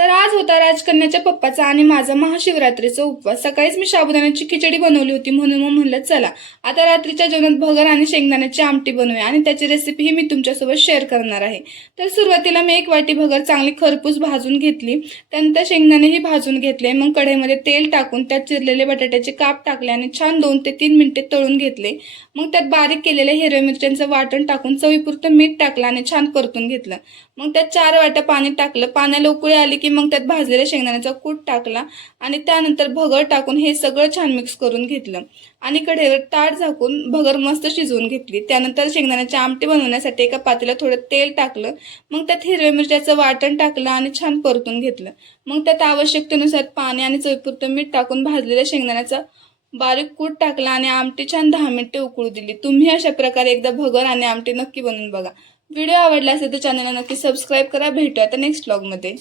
तर आज होता राजकन्याच्या पप्पाचा आणि माझा महाशिवरात्रीचा उपवास। सकाळीच मी साबुदाण्याची खिचडी बनवली होती, म्हणून मग म्हणलं चला आता रात्रीच्या जेवणात भगर आणि शेंगदाण्याची आमटी बनवूया आणि त्याची रेसिपी ही मी तुमच्यासोबत शेअर करणार आहे। तर सुरुवातीला मी 1 वाटी भगर चांगली खरपूस भाजून घेतली, त्यानंतर शेंगदाणेही भाजून घेतले। मग कढईमध्ये तेल टाकून त्यात चिरलेले बटाट्याचे काप टाकले आणि छान 2 ते 3 मिनिटे तळून घेतले। मग त्यात बारीक केलेले हिरव्या मिरच्यांचं वाटण टाकून चवीपुरतं मीठ टाकलं आणि छान परतून घेतलं। मग त्यात 4 वाट्या पाणी टाकलं। पाण्याला उकळी आली की मग त्यात भाजलेल्या शेंगदाण्याचा कूट टाकला आणि त्यानंतर भगर टाकून हे सगळं छान मिक्स करून घेतलं आणि कढईवर ताट झाकून भगर मस्त शिजवून घेतली। त्यानंतर शेंगदाण्याची आमटी बनवण्यासाठी एका पातेल्यात थोडं तेल टाकलं, मग त्यात हिरव्या मिरच्याचं वाटण टाकलं आणि छान परतून घेतलं। मग त्यात आवश्यकतेनुसार पाणी आणि चवीपुरतं मीठ टाकून भाजलेल्या शेंगदाण्याचा बारीक कूट टाकला आणि आमटी छान 10 मिनिटे उकळू दिली। तुम्ही अशा प्रकारे एकदा भगर आणि आमटी नक्की बनवून बघा। व्हिडिओ आवडला असेल तर चॅनलला नक्की सबस्क्राईब करा। भेटूया आता नेक्स्ट व्लॉगमध्ये।